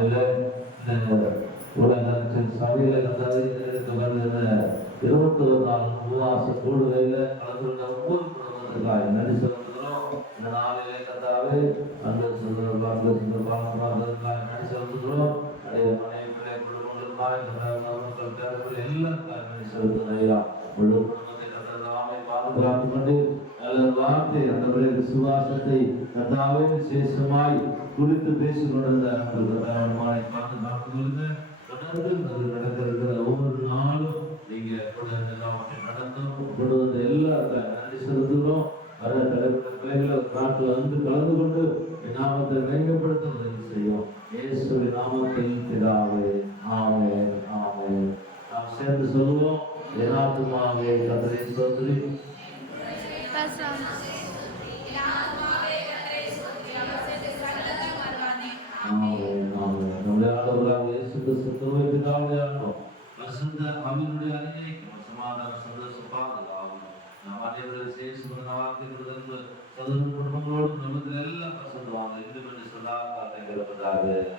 காலையில உலகத்தின் சபையில கலந்து 21 நாள் உபவாச கூடுகையில கலந்து ஒவ்வொரு குடும்பத்துக்காக நன்றி செலுத்துகிறோம். இந்த நாளிலே கத்தாவே அந்த சுந்தரபாக நன்றி செலுத்துகிறோம். அடைய மனைவி பிள்ளை குடும்பங்களுக்காக மக்கள் பேரர்கள் எல்லாருக்காக நன்றி செலுத்துகிறோம். ஐயா முழு குடும்பத்தை கத்ததாமை பாதுகாத்துக் கொண்டு நல்ல வார்த்தை அந்த விசுவாசத்தை கத்தாவே விசேஷமாய் குறித்து பேசிக் கொண்டிருந்த பார்த்து கொள்ளுங்க. தொடர்ந்து நடக்கிற ஒவ்வொரு நாளும் நீங்க நடத்தும் எல்லாருக்கும் நன்றி செலுத்துகிறோம். வர தலைவர் நாட்டில் வந்து கலந்து கொண்டு நாமத்தை வேங்கப்படுத்த உதவி செய்யும். இயேசுவின் நாமத்தில் பிதாவே ஆமென் ஆமென். நாம் சேர்ந்து சொல்லுவோம். எனாத்துமாவே கர்த்தரை ஸ்தோத்திரி. நம்முடைய ஆண்டவராக இயேசு கிறிஸ்து பிதாவே பரிசுத்த ஆவியினுடைய அன்னைக்கும் சமாதான சந்தோஷம் பாதுகாவலும் நாம் அனைவரும் சேஷம் வாக்கியத்திலிருந்து சகோதர குடும்பங்களோடு நமக்கு எல்லாம் பரிசுத்தவாங்க இன்று சொல்லா காரணம்